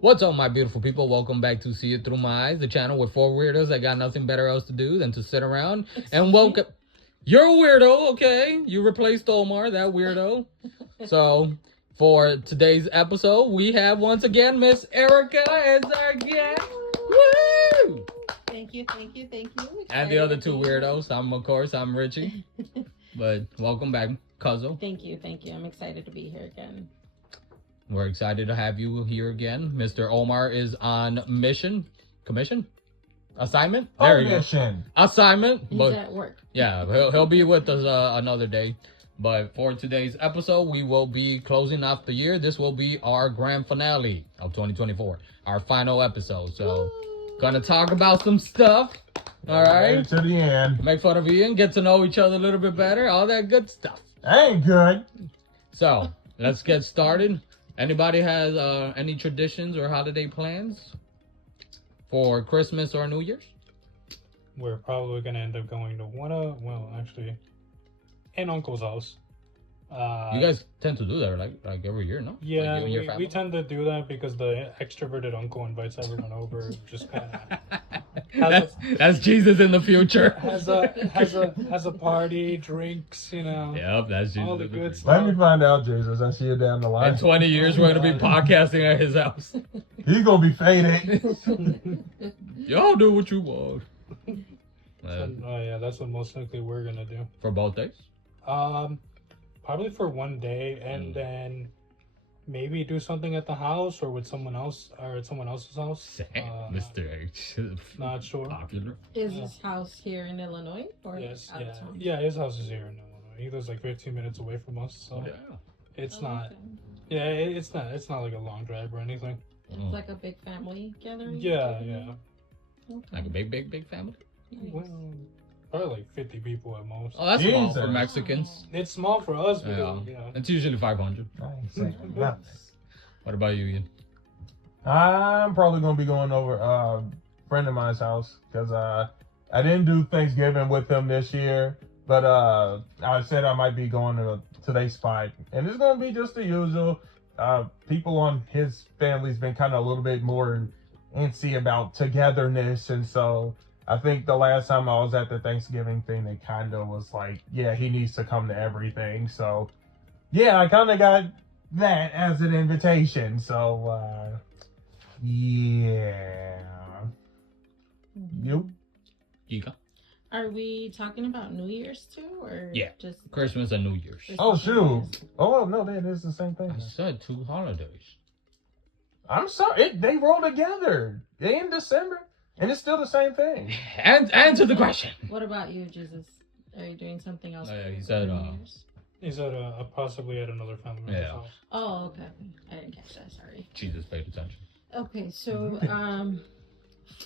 What's up, my beautiful people? Welcome back to See It Through My Eyes, the channel with four weirdos that got nothing better else to do than to sit around and welcome. You're a weirdo, okay? You replaced Omar, that weirdo. So, for today's episode, we have once again Miss Erica as our guest. Woo! Thank you. And the other two weirdos. I'm Richie. But welcome back, Cuzzo. Thank you. I'm excited to be here again. We're excited to have you here again. Mr. Omar is on commission, assignment. There you go. Assignment. He's at work. Yeah, he'll be with us another day. But for today's episode, we will be closing off the year. This will be our grand finale of 2024, our final episode. So, gonna talk about some stuff. All right. To the end. Make fun of Ian, get to know each other a little bit better, all that good stuff. Ain't good. So, let's get started. Anybody has any traditions or holiday plans for Christmas or New Year's? We're probably gonna end up going to in Uncle's house. You guys tend to do that like every year, no? Yeah, like you and we tend to do that because the extroverted uncle invites everyone over. Just kind of that's Jesus in the future. has a party, drinks, Yep, that's Jesus. all the good stuff. Let me find out, Jesus. I see you down the line. In 20 years, we're gonna be podcasting at his house. He's gonna be faded. Y'all do what you want. Oh yeah, that's what most likely we're gonna do. For both days? Probably for one day, and then maybe do something at the house or with someone else or at someone else's house. Mr. H. Not sure. Popular. Is his house here in Illinois or Yes, out of town? yeah, his house is here in Illinois. He lives like 15 minutes away from us, so Yeah. it's Oh, not. okay. Yeah, it's not like a long drive or anything. It's like a big family gathering. Yeah, yeah. Okay. Like a big family? Nice. Well, probably like 50 people at most. Oh, that's small Jesus. for Mexicans. It's small for us, but Yeah. It's usually 500. I ain't saying nothing. What about you, Ian? I'm probably gonna be going over a friend of mine's house because I didn't do Thanksgiving with him this year, but I said I might be going to their spot, and it's gonna be just the usual. People on his family's been kind of a little bit more antsy about togetherness, and so I think the last time I was at the Thanksgiving thing, they kind of was like, yeah, he needs to come to everything. So yeah, I kind of got that as an invitation. So yeah. Yep. Giga? Are we talking about New Year's too, or Yeah. just Christmas and New Year's. Christmas Oh and shoot. New Year's? Oh no, that is the same thing. I said 2 holidays. I'm sorry, they roll together. They in December, and it's still the same thing. And answer the question. What about you, Jesus? Are you doing something else? Oh, yeah, for he said, New Year's? He's at possibly at another family member's Yeah. house. Oh, okay. I didn't catch that. Sorry. Jesus paid attention. Okay, so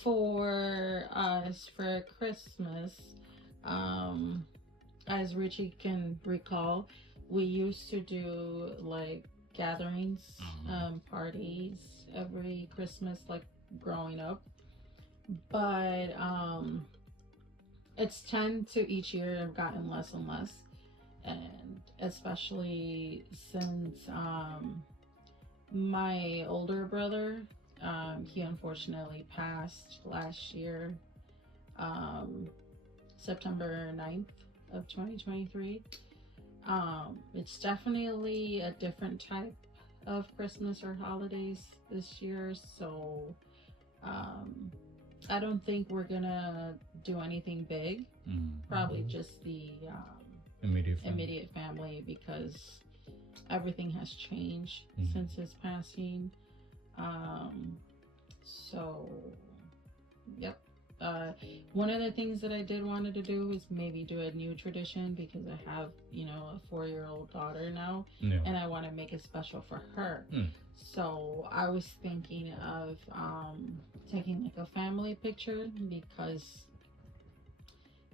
for us for Christmas, as Richie can recall, we used to do like gatherings, parties every Christmas, like growing up. But it's tend to each year have gotten less and less, and especially since my older brother, he unfortunately passed last year, September 9th of 2023. It's definitely a different type of Christmas or holidays this year, so I don't think we're gonna do anything big. Probably just the immediate family, because everything has changed since his passing. So yep. One of the things that I did wanted to do is maybe do a new tradition, because I have, a 4-year-old daughter now, and I want to make it special for her. So I was thinking of taking like a family picture, because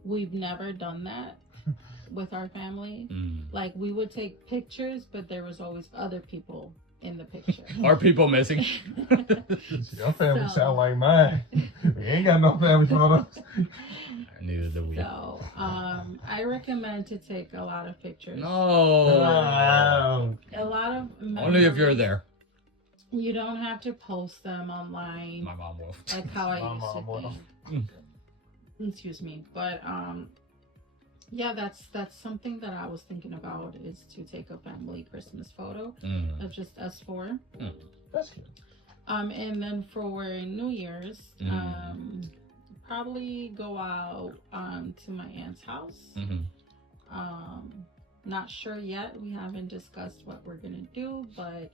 we've never done that with our family. Like, we would take pictures, but there was always other people in the picture. Are people missing? Your family sound like mine. We ain't got no family photos. Neither do we. So, I recommend to take a lot of pictures. No. Wow. A lot of Only if you're memories. there. You don't have to post them online. My mom will. Like how I My used mom to will. think. Excuse me, but yeah, that's something that I was thinking about is to take a family Christmas photo of just us four. That's good. And then for New Year's, probably go out to my aunt's house. Not sure yet. We haven't discussed what we're gonna do, but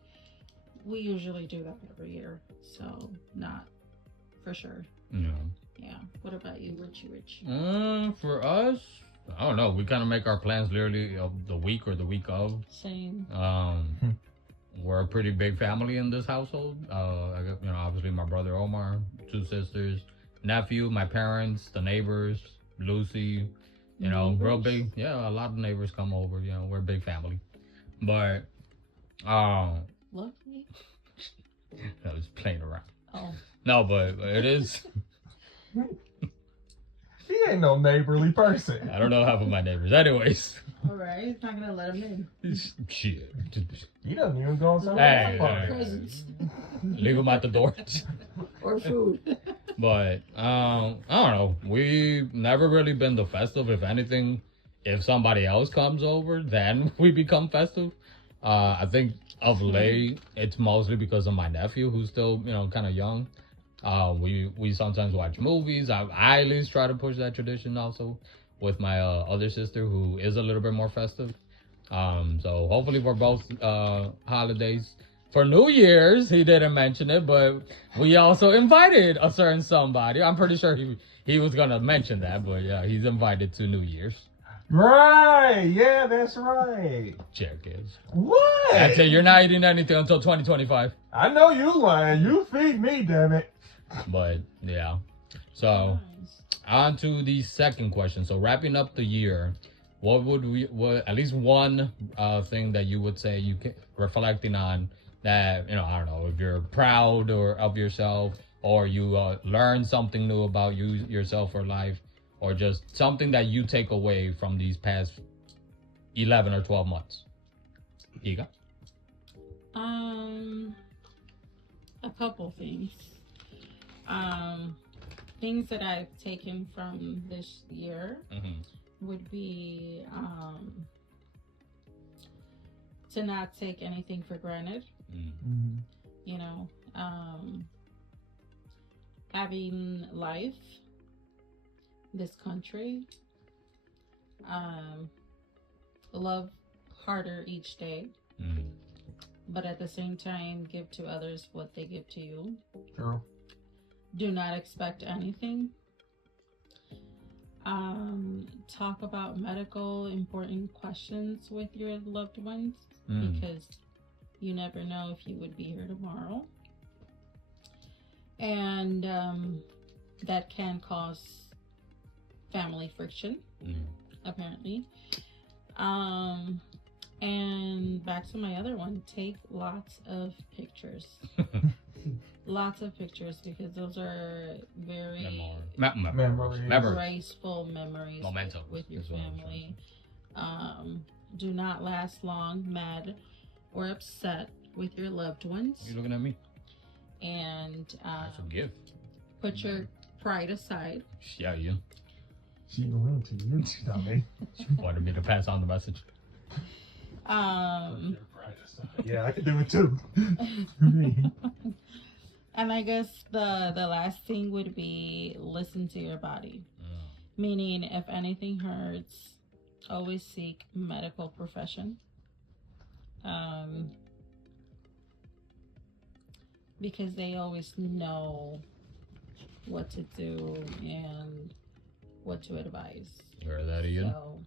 we usually do that every year, so not for sure. Yeah. What about you, Rich? For us, I don't know. We kind of make our plans literally of the week or the week of. Same. We're a pretty big family in this household. I got, obviously my brother Omar, 2 sisters, nephew, my parents, the neighbors, Lucy. Real big. Yeah, a lot of neighbors come over. We're a big family. But, Lovely. I was playing around. Oh. No, but it is. He ain't no neighborly person. I don't know half of my neighbors. Anyways. All right, he's not gonna let him in. Shit. He doesn't even go inside. Hey. Presents Leave them at the door. or food. But I don't know. We've never really been the festive. If anything, if somebody else comes over, then we become festive. I think of late, it's mostly because of my nephew, who's still kind of young. We sometimes watch movies. I at least try to push that tradition also with my other sister, who is a little bit more festive. So hopefully for both holidays. For New Year's, he didn't mention it, but we also invited a certain somebody. I'm pretty sure he was gonna mention that, but yeah, he's invited to New Year's. Right. Yeah, that's right. Check is. What? That's it. You're not eating anything until 2025. I know you lying. You feed me, damn it. But yeah. So on to the second question. So wrapping up the year, what at least one thing that you would say you can reflecting on that, I don't know, if you're proud of yourself, or you learned something new about yourself or life, or just something that you take away from these past 11 or 12 months. Giga? A couple things. Things that I've taken from this year would be to not take anything for granted. Having life, this country, love harder each day, but at the same time give to others what they give to you. True. Do not expect anything. Talk about medical important questions with your loved ones, because you never know if you would be here tomorrow, and that can cause family friction, apparently. And back to my other one, take lots of pictures. Lots of pictures, because those are very Memories. graceful memories Memento with your is what I'm family. Do not last long mad or upset with your loved ones. You looking at me? And That's a gift. put your pride aside. Yeah, you. She going to you, dummy. She wanted me to pass on the message. Yeah, I can do it too. And I guess the last thing would be listen to your body. Meaning, if anything hurts, always seek medical profession. Because they always know what to do and what to advise. You heard that, Ian? So,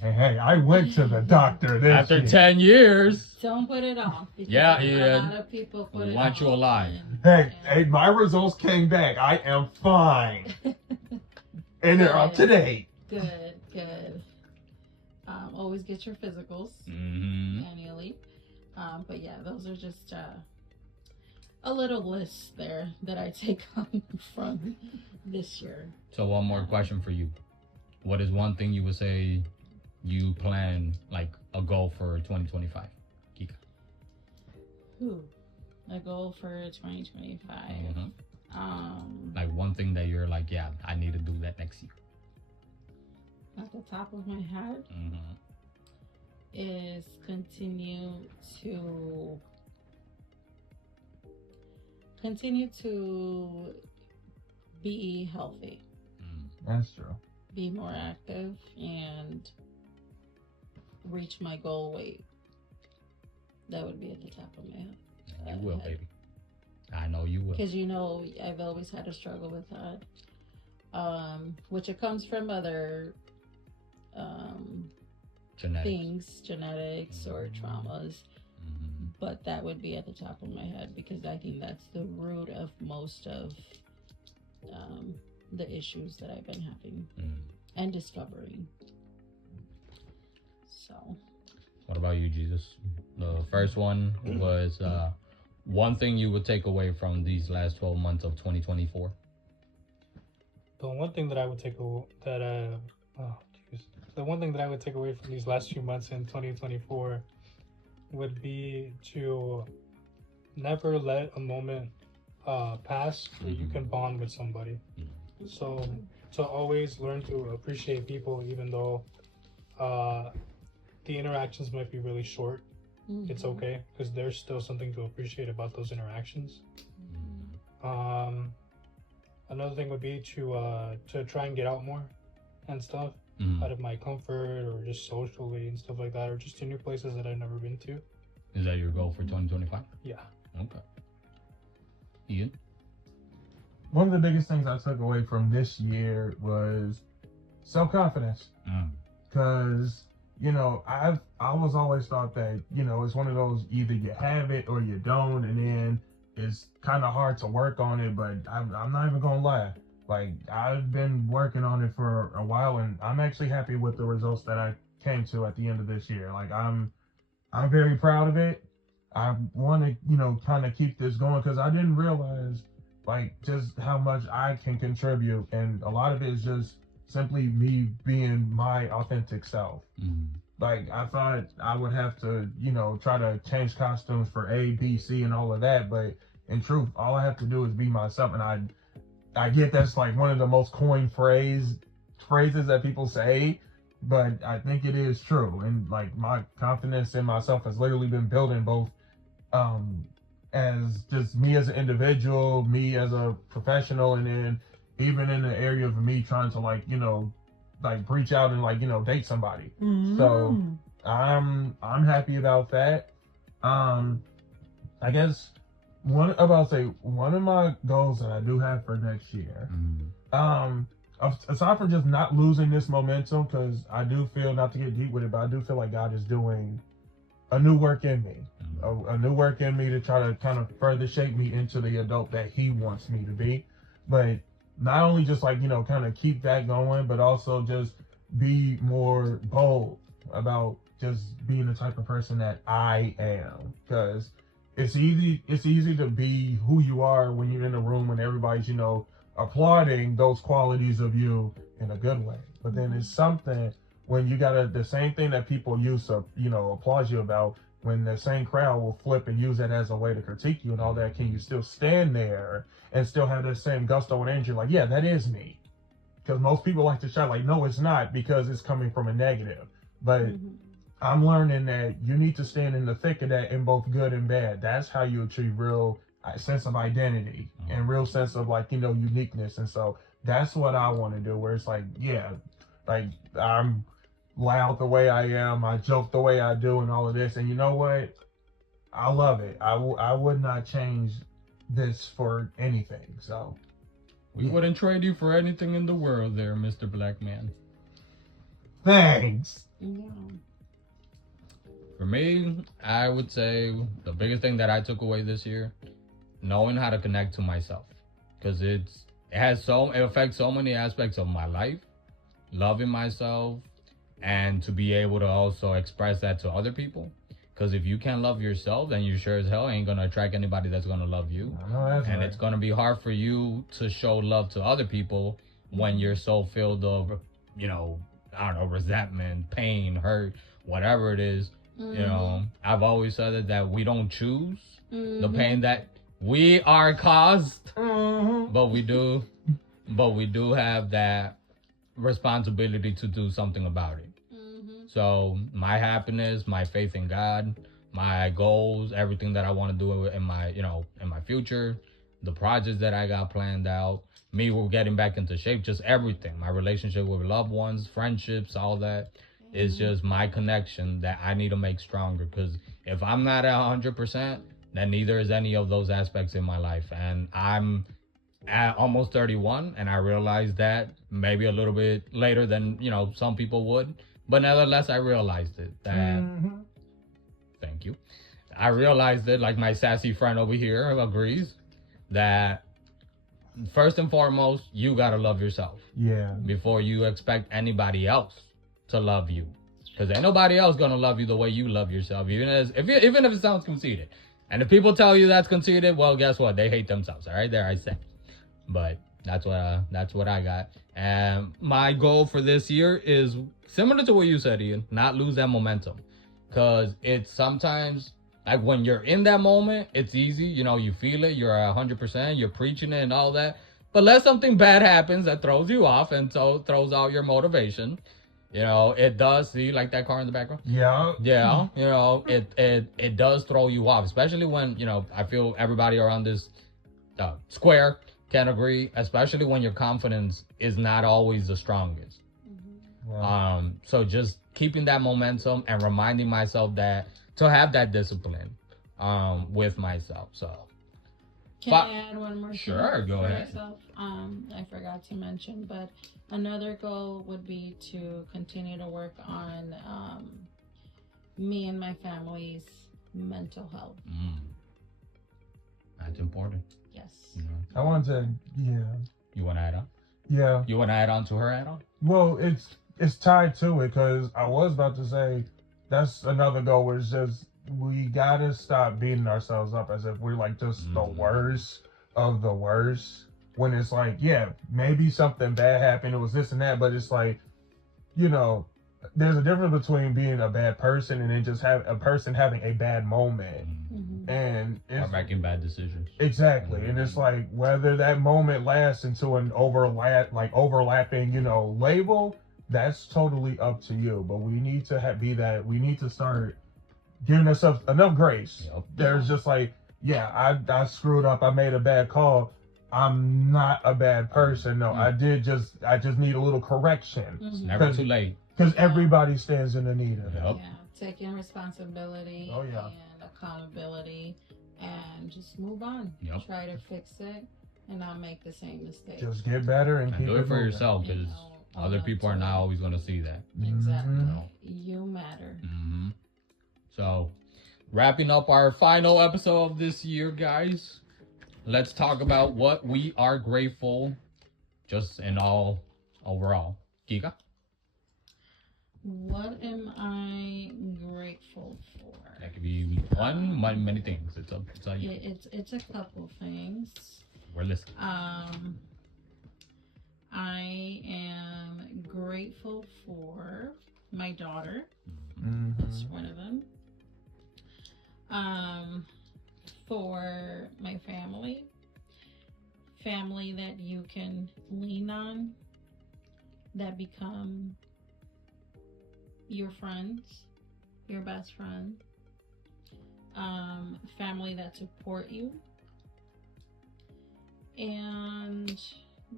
Hey, I went to the doctor this After year. 10 years. don't put it off. Because Yeah, a Ian. lot of people put We it want off. you alive. Hey, my results came back. I am fine. And they're up to date. Good. Always get your physicals annually. But yeah, those are just a little list there that I take on from this year. So one more question for you. What is one thing you would say you plan, like a goal for 2025? Kika. Ooh, A goal for 2025. Like one thing that you're like, yeah, I need to do that next year. At the top of my head is continue to be healthy. That's true. Be more active and reach my goal weight. That would be at the top of my head. You will, baby. I know you will. Because I've always had a struggle with that. Which it comes from other genetics or traumas. But that would be at the top of my head because I think that's the root of most of the issues that I've been having and discovering. So. What about you, Jesus? The first one was one thing you would take away from these last 12 months of 2024. The one thing that I would take away from these last few months in 2024 would be to never let a moment pass where you can bond with somebody. So to always learn to appreciate people, even though the interactions might be really short. It's okay because there's still something to appreciate about those interactions. Another thing would be to try and get out more and stuff out of my comfort or just socially and stuff like that, or just to new places that I've never been to. Is that your goal for 2025? Yeah. Okay. Ian? One of the biggest things I took away from this year was self-confidence. Because, you know, I was always thought that, you know, it's one of those either you have it or you don't, and then it's kind of hard to work on it, but I'm not even going to lie. Like, I've been working on it for a while, and I'm actually happy with the results that I came to at the end of this year. Like, I'm very proud of it. I want to, you know, kind of keep this going because I didn't realize, like, just how much I can contribute, and a lot of it is just simply me being my authentic self. Like, I thought I would have to, you know, try to change costumes for A, B, C, and all of that, but in truth, all I have to do is be myself, and I get that's like one of the most coined phrases that people say, but I think it is true, and like my confidence in myself has literally been building both as just me as an individual, me as a professional, and then even in the area of me trying to, like, you know, like reach out and, like, you know, date somebody. So I'm happy about that. I guess one of my goals that I do have for next year, aside from just not losing this momentum, because I do feel, not to get deep with it, but I do feel like God is doing a new work in me, a new work in me to try to kind of further shape me into the adult that He wants me to be. But not only just, like, you know, kind of keep that going, but also just be more bold about just being the type of person that I am. Because it's easy to be who you are when you're in a room when everybody's, you know, applauding those qualities of you in a good way. But then it's something when you got the same thing that people use to, you know, applaud you about, when the same crowd will flip and use that as a way to critique you and all that, can you still stand there and still have that same gusto and energy? Like, yeah, that is me. Because most people like to shout, like, no, it's not, because it's coming from a negative. But I'm learning that you need to stand in the thick of that in both good and bad. That's how you achieve real sense of identity and real sense of, like, you know, uniqueness. And so that's what I want to do, where it's like, yeah, like, I'm loud the way I am, I joke the way I do, and all of this. And you know what? I love it. I would not change this for anything. So we wouldn't trade you for anything in the world there, Mr. Black Man. Thanks. Yeah. For me, I would say the biggest thing that I took away this year, knowing how to connect to myself, because it affects so many aspects of my life. Loving myself, and to be able to also express that to other people. Because if you can't love yourself, then you sure as hell ain't gonna attract anybody that's gonna love you. And it's gonna be hard for you to show love to other people when you're so filled of, you know, I don't know, resentment, pain, hurt, whatever it is. You know, I've always said that we don't choose the pain that we are caused, but we do have that responsibility to do something about it. So my happiness, my faith in God, my goals, everything that I want to do in my, in my future, the projects that I got planned out, me getting back into shape, just everything, my relationship with loved ones, friendships, all that is just my connection that I need to make stronger. Because if I'm not at 100%, then neither is any of those aspects in my life. And I'm at almost 31, and I realized that maybe a little bit later than, some people would. But nevertheless, I realized it. That, thank you. I realized it, like my sassy friend over here agrees, that first and foremost, you gotta love yourself. Yeah. Before you expect anybody else to love you. Because ain't nobody else gonna love you the way you love yourself, even if it sounds conceited. And if people tell you that's conceited, well, guess what? They hate themselves. All right, there I said. But that's what I got. And my goal for this year is similar to what you said, Ian. Not lose that momentum, because it's sometimes like when you're in that moment, it's easy. You feel it. You're 100%. You're preaching it and all that. But let something bad happens that throws you off, and so throws out your motivation. It does. See, like that car in the background. Yeah. Yeah. It does throw you off, especially when I feel everybody around this square can agree, especially when your confidence is not always the strongest. Wow. So just keeping that momentum and reminding myself that to have that discipline with myself. So can I add one more thing? Sure, go ahead. Myself? I forgot to mention, but another goal would be to continue to work on me and my family's mental health. That's important. Yes. I wanted to, You want to add on? Yeah. You want to add on to her add-on? Well, it's tied to it, because I was about to say that's another goal where it's just we gotta stop beating ourselves up as if we're like just the worst of the worst. When it's like, yeah, maybe something bad happened, it was this and that, but it's like, there's a difference between being a bad person and then just have a person having a bad moment. And or making bad decisions. Exactly. And it's like whether that moment lasts into an overlapping, label, that's totally up to you. But we need to we need to start giving ourselves enough grace. Yep. There's just like, yeah, I screwed up, I made a bad call. I'm not a bad person. No, I just need a little correction. It's never too late. Because everybody stands in the need of it. Yep. Yeah, taking responsibility and accountability, and just move on. Yep. Try to fix it and not make the same mistake. Just get better and keep do it for moving. yourself, because other people are not always going to see that. Exactly. Mhm. You matter. So, wrapping up our final episode of this year, guys, let's talk about what we are grateful, just in all overall. Kika? What am I grateful for? That could be one, many things. It's on you. It's a couple things. We're listening. I am grateful for my daughter. Mm-hmm. That's one of them. For my family that you can lean on, that become your friends, your best friend. Family that support you. And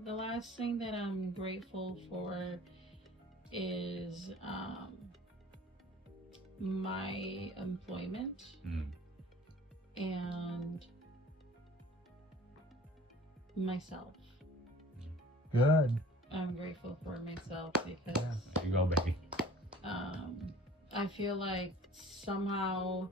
the last thing that I'm grateful for is my employment and myself. Good. I'm grateful for myself because There you go, baby. I feel like somehow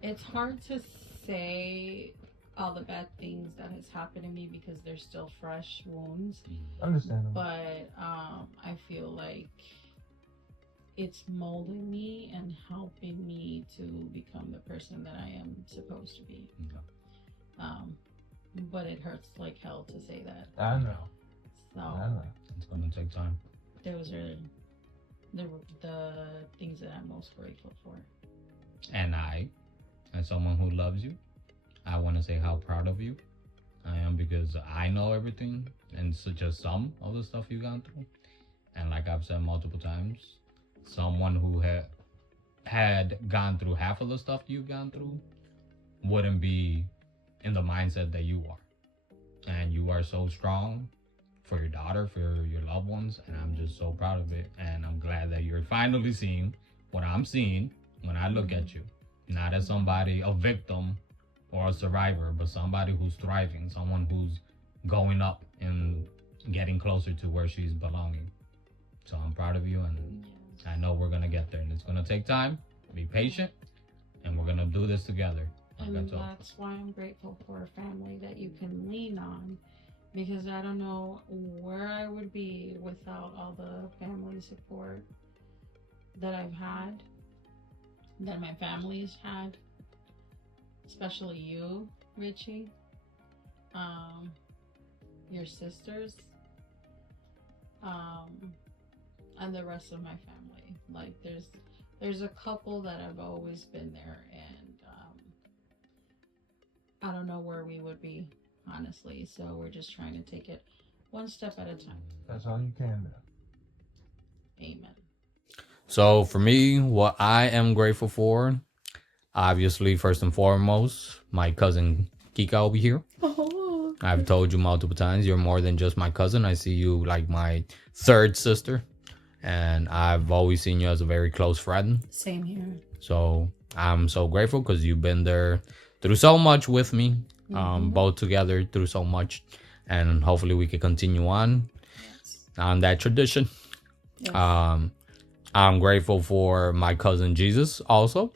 it's hard to say all the bad things that has happened to me because they're still fresh wounds. Understandable. But I feel like it's molding me and helping me to become the person that I am supposed to be. But it hurts like hell to say that. I know. So I know. It's going to take time. those are the things that I'm most grateful for. And I, as someone who loves you, I want to say how proud of you I am, because I know everything and so just some of the stuff you've gone through. And like I've said multiple times, someone who had gone through half of the stuff you've gone through wouldn't be in the mindset that you are. And you are so strong for your daughter, for your loved ones, and I'm just so proud of it. And I'm glad that you're finally seeing what I'm seeing when I look at you, not as somebody, a victim or a survivor, but somebody who's thriving, someone who's going up and getting closer to where she's belonging. So I'm proud of you, and I know we're gonna get there, and it's gonna take time. Be patient, and we're gonna do this together. And that's why I'm grateful for a family that you can lean on, because I don't know where I would be without all the family support that I've had, that my family's had, especially you, Richie, your sisters, and the rest of my family. Like there's a couple that have always been there, and I don't know where we would be, honestly. So we're just trying to take it one step at a time. That's all you can do. Amen. So for me, what I am grateful for, obviously, first and foremost, my cousin Kika over here. Oh. I've told you multiple times, you're more than just my cousin. I see you like my third sister, and I've always seen you as a very close friend. Same here. So I'm so grateful because you've been there through so much with me, both together through so much, and hopefully we can continue on on that tradition. Yes. I'm grateful for my cousin Jesus also,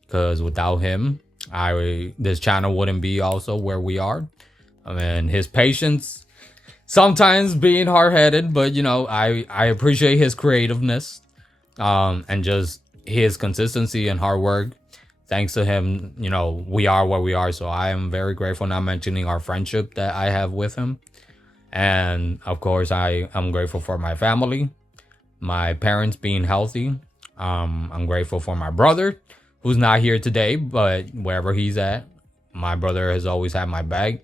because without him, this channel wouldn't be also where we are. I mean, his patience, sometimes being hard-headed, but you know, I appreciate his creativeness, and just his consistency and hard work. Thanks to him, you know, we are where we are. So I am very grateful, not mentioning our friendship that I have with him. And of course, I am grateful for my family, my parents being healthy. I'm grateful for my brother, who's not here today, but wherever he's at, my brother has always had my back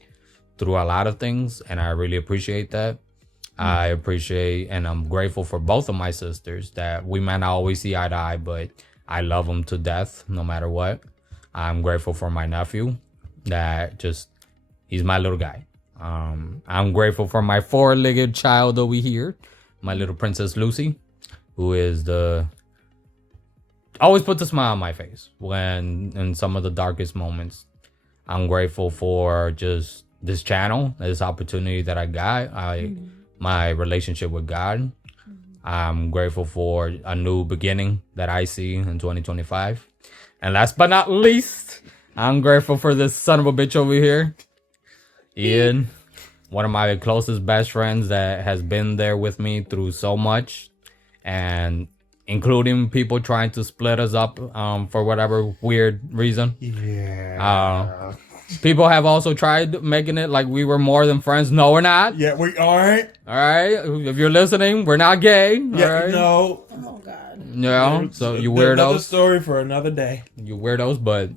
through a lot of things, and I really appreciate that. I appreciate and I'm grateful for both of my sisters, that we might not always see eye to eye, but I love him to death no matter what. I'm grateful for my nephew, that he's my little guy. I'm grateful for my four-legged child over here, my little princess Lucy, who is always puts a smile on my face when in some of the darkest moments. I'm grateful for just this channel, this opportunity that I got, my relationship with God. I'm grateful for a new beginning that I see in 2025. And last but not least, I'm grateful for this son of a bitch over here, Ian, one of my closest best friends that has been there with me through so much, and including people trying to split us up for whatever weird reason. Yeah. People have also tried making it like we were more than friends. No, we're not. Yeah, we aren't. All right. If you're listening, we're not gay. Yeah, all right? no. Oh God. Yeah. So you Another weirdos. story for another day. You weirdos. But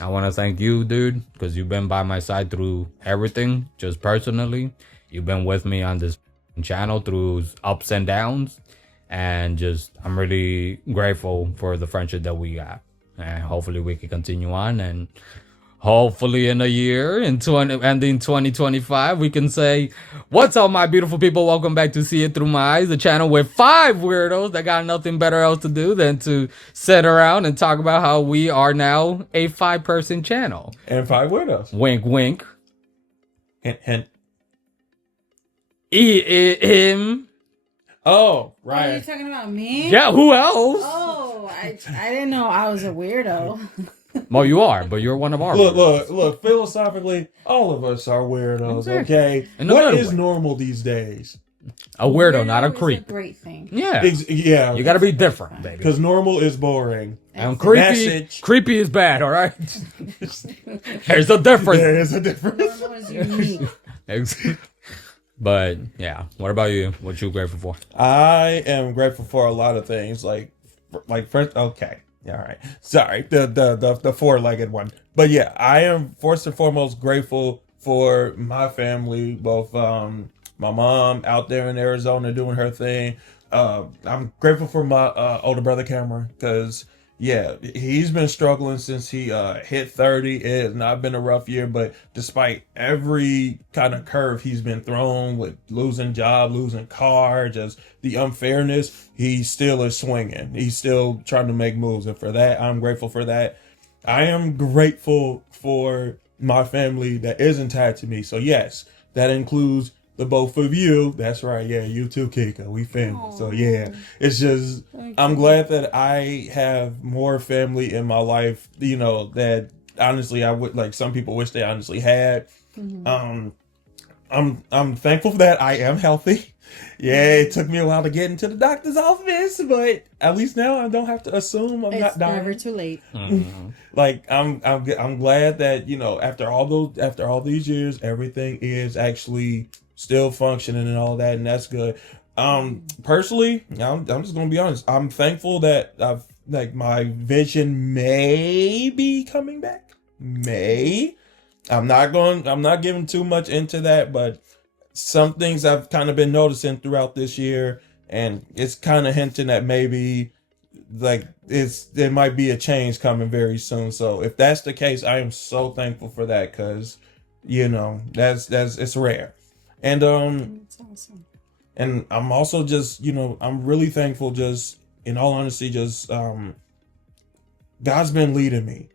I want to thank you, dude, because you've been by my side through everything. Just personally, you've been with me on this channel through ups and downs, and I'm really grateful for the friendship that we got. And hopefully we can continue on, and hopefully in a year, ending 2025, we can say, what's up, my beautiful people? Welcome back to See It Through My Eyes, the channel with 5 weirdos that got nothing better else to do than to sit around and talk about how we are now a 5-person channel. And 5 weirdos. Wink, wink. Hint, hint. Him. Oh, Right. Are you right. talking about me? Yeah, who else? Oh, I didn't know I was a weirdo. Well, you are, but you're one of our Look. Philosophically, all of us are weirdos. Exactly. Okay. In a What better is way. normal these days? A weirdo, not a is creep. A great thing. Yeah. Yeah. You gotta be different, baby. Because normal is boring. And creepy, Message. creepy is bad, all right? There's a difference. There is a difference. Normal is unique. But yeah, what about you? What you grateful for? I am grateful for a lot of things. Like first, okay. All right. Sorry, the four-legged one. But yeah, I am first and foremost grateful for my family, both my mom out there in Arizona doing her thing. I'm grateful for my older brother Cameron because yeah, he's been struggling since he hit 30. It has not been a rough year, but despite every kind of curve he's been thrown with losing job, losing car, just the unfairness, he still is swinging. He's still trying to make moves, and for that, I'm grateful for that. I am grateful for my family that isn't tied to me. So yes, that includes the both of you. That's right. Yeah, you too, Kika. We family. So yeah, it's just I'm glad that I have more family in my life. You know that honestly I would like some people wish they honestly had. I'm thankful for that. I am healthy. Yeah, it took me a while to get into the doctor's office, but at least now I don't have to assume I'm not dying. It's never too late. Like I'm glad that after all these years, everything is actually still functioning and all that, and that's good. Personally, I'm just gonna be honest. I'm thankful that I've my vision may be coming back. I'm not giving too much into that, but some things I've kind of been noticing throughout this year, and it's kind of hinting that maybe there might be a change coming very soon. So if that's the case, I am so thankful for that because that's it's rare. And That's awesome. And I'm also just I'm really thankful, just in all honesty, just God's been leading me.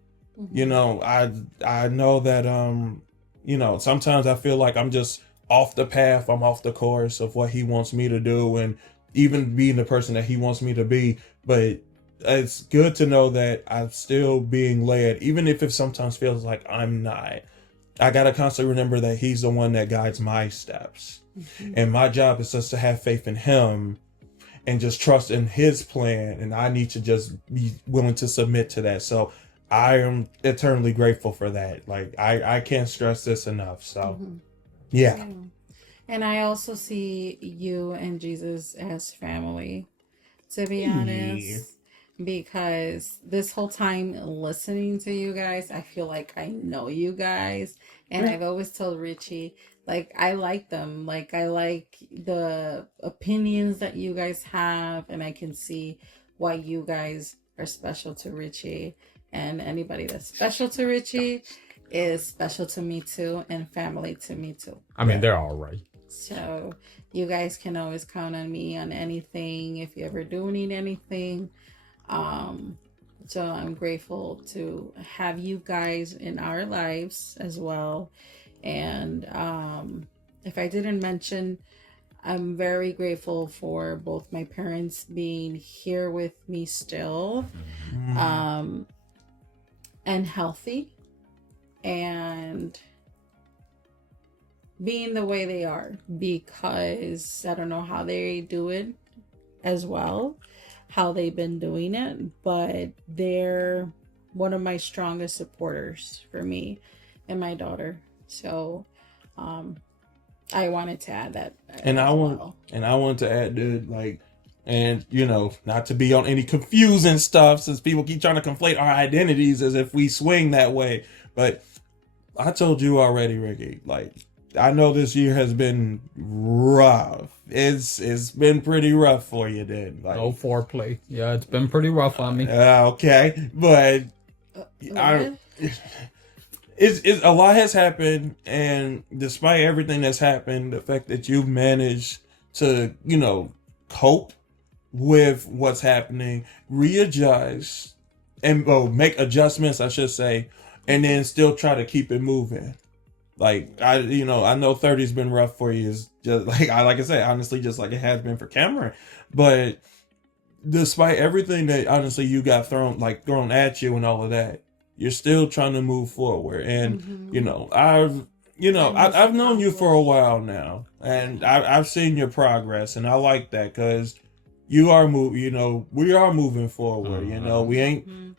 I know that sometimes I feel like I'm just off the path, I'm off the course of what he wants me to do, and even being the person that he wants me to be. But it's good to know that I'm still being led, even if it sometimes feels like I'm not. I gotta constantly remember that he's the one that guides my steps. And my job is just to have faith in him and just trust in his plan, and I need to just be willing to submit to that. So I am eternally grateful for that. Like I can't stress this enough. So yeah. And I also see you and Jesus as family, to be honest, because this whole time listening to you guys, I feel like I know you guys. And I've always told Richie, like, I like them. Like, I like the opinions that you guys have, and I can see why you guys are special to Richie. And anybody that's special to Richie is special to me too, and family to me too. I mean, they're all right. So you guys can always count on me on anything if you ever do need anything. So I'm grateful to have you guys in our lives as well. And if I didn't mention, I'm very grateful for both my parents being here with me still, and healthy, and being the way they are, because I don't know how they do it as well, how they've been doing it, but they're one of my strongest supporters for me and my daughter. So I wanted to add that. And I want to add, dude, like, and not to be on any confusing stuff, since people keep trying to conflate our identities as if we swing that way, but I told you already, Ricky, like, I know this year has been rough. It's been pretty rough for you, then. Like, no foreplay. Yeah, it's been pretty rough on me. Okay, but it's a lot has happened, and despite everything that's happened, the fact that you've managed to cope with what's happening, readjust, and make adjustments, I should say, and then still try to keep it moving. Like, I know 30's been rough for you. It's just like I said, honestly, just like it has been for Cameron. But despite everything that honestly you got thrown at you and all of that, you're still trying to move forward. And I've known you for a while now, and I've seen your progress, and I like that because you are we are moving forward.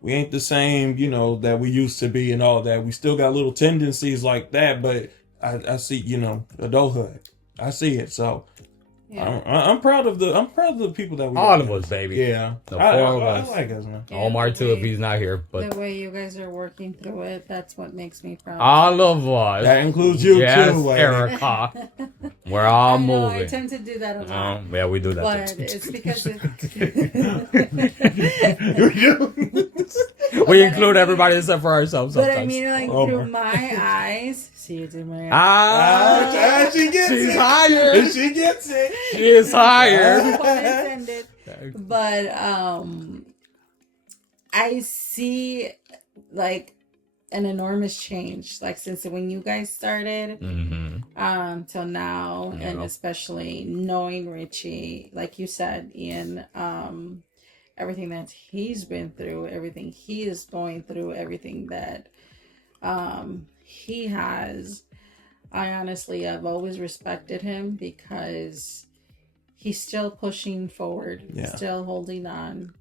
We ain't the same, that we used to be and all that. We still got little tendencies like that, but I see, adulthood. I see it. So Yeah. I'm proud of the people that we All are. of us, baby. Yeah, The four of us. I like us, man. Yeah, Omar the too, if way- he's not here. But the way you guys are working through it, that's what makes me proud. all of us. That includes you yes, too, lady. Erica. We're all I know, I moving. tend to do that a lot. Yeah, we do that But too. it's because We include everybody except for ourselves But sometimes. I mean, like Omar. through my eyes. See you through my eyes. Ah, She gets she's it. hired. She gets it. She is hired. No pun intended. But I see like an enormous change, like since when you guys started till now, Yeah. and especially knowing Richie, like you said, Ian, everything that he's been through, everything he is going through, everything that he has. I honestly, I've always respected him because he's still pushing forward, Yeah. still holding on,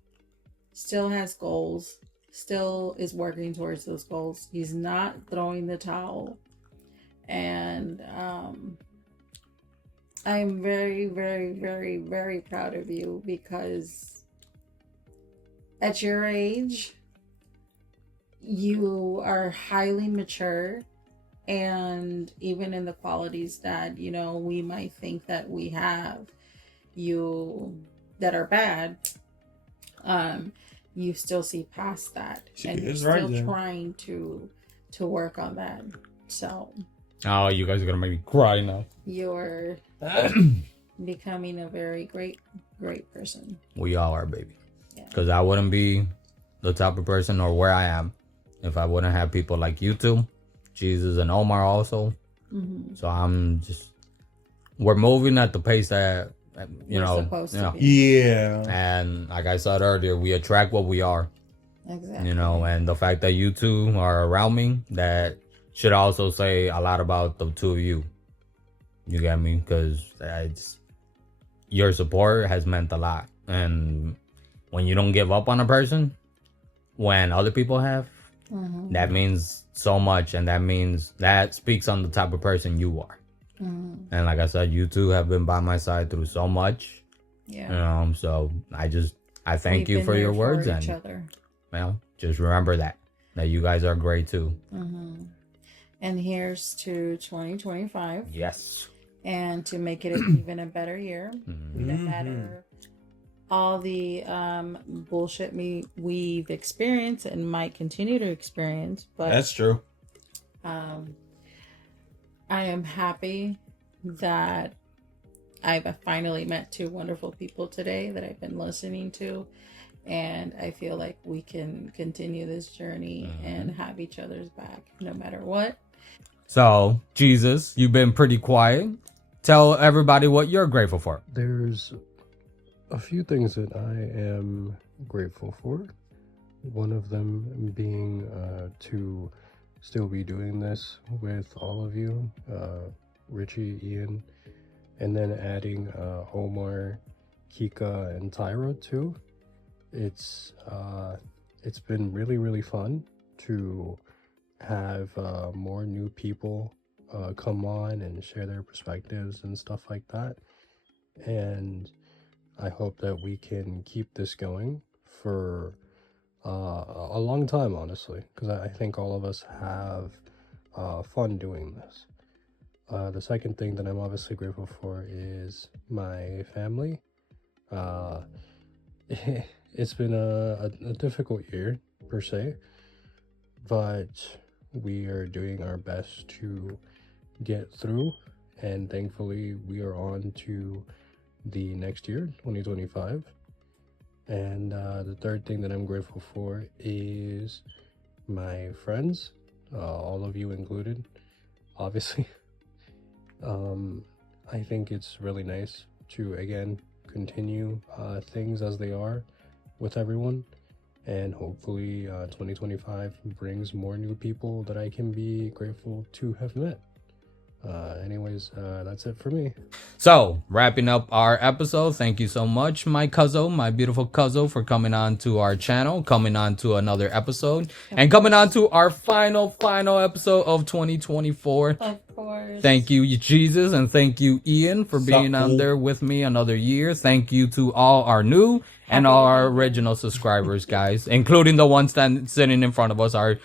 still has goals, still is working towards those goals. He's not throwing the towel. And I'm very, very, very, very proud of you because at your age, you are highly mature. And even in the qualities that, you know, we might think that we have, that are bad, you still see past that. And you're is right still there. trying to work on that. So Oh, you guys are gonna make me cry now. you're becoming a very great person. We all are, baby. Yeah. Because I wouldn't be the type of person or where I am if I wouldn't have people like you two, Jesus and Omar also. Mm-hmm. So we're moving at the pace that, you We're know, supposed you to know. be. Yeah. And like I said earlier, we attract what we are, Exactly. you know, and the fact that you two are around me, that should also say a lot about the two of you. You get me? Because your support has meant a lot. And when you don't give up on a person, when other people have, Mm-hmm. that means so much. And that speaks on the type of person you are. Mm-hmm. And like I said, you two have been by my side through so much. Yeah. So I thank We've you been for your there words, each and other. well, just remember that you guys are great too. Mm-hmm. And here's to 2025, Yes. and to make it even a better year. Mhm. No matter all the bullshit we've experienced and might continue to experience, but That's true. I am happy that I've finally met two wonderful people today that I've been listening to, and I feel like we can continue this journey and have each other's back no matter what. So, Jesus, you've been pretty quiet. Tell everybody what you're grateful for. There's a few things that I am grateful for. One of them being to still be doing this with all of you, Richie, Ian, and then adding Omar, Kika, and Tyra too. It's been really, really fun to have more new people come on and share their perspectives and stuff like that. And I hope that we can keep this going for a long time, honestly, because I think all of us have fun doing this. The second thing that I'm obviously grateful for is my family. It's been a difficult year, per se, but we are doing our best to get through, and thankfully we are on to the next year, 2025. And the third thing that I'm grateful for is my friends, all of you included, obviously. I think it's really nice to again continue things as they are with everyone, and hopefully 2025 brings more new people that I can be grateful to have met. Anyways, that's it for me. So, wrapping up our episode, thank you so much, my cousin, my beautiful cousin, for coming on to our channel, coming on to another episode, and coming on to our final episode of 2024. Of course. course. Thank you, Jesus, and thank you, Ian, for being on there with me another year. Thank you to all our new and all our original subscribers, guys, including the ones that sitting in front of us, are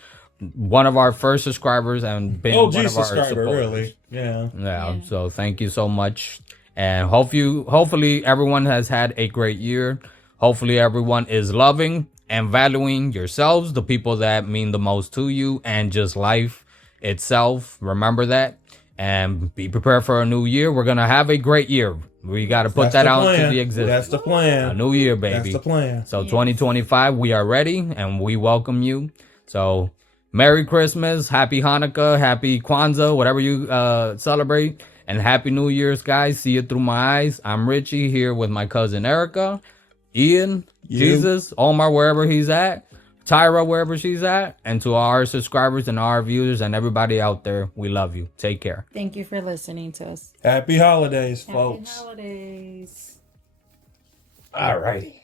one of our first subscribers and been OG one of our subscriber, supporters. really. Yeah. So thank you so much, and hopefully everyone has had a great year. Hopefully everyone is loving and valuing yourselves, the people that mean the most to you, and just life itself. Remember that, and be prepared for a new year. We're gonna have a great year. We got to put that out into the existence. That's the plan. A new year, baby. That's the plan. So 2025, we are ready and we welcome you. So Merry Christmas, Happy Hanukkah, Happy Kwanzaa, whatever you celebrate, and Happy New Year's, guys. See it through my eyes. I'm Richie here with my cousin Erica, Ian, Jesus, Omar, wherever he's at, Tyra, wherever she's at, and to our subscribers and our viewers and everybody out there, we love you. Take care. Thank you for listening to us. Happy holidays, folks. Happy holidays. All righty.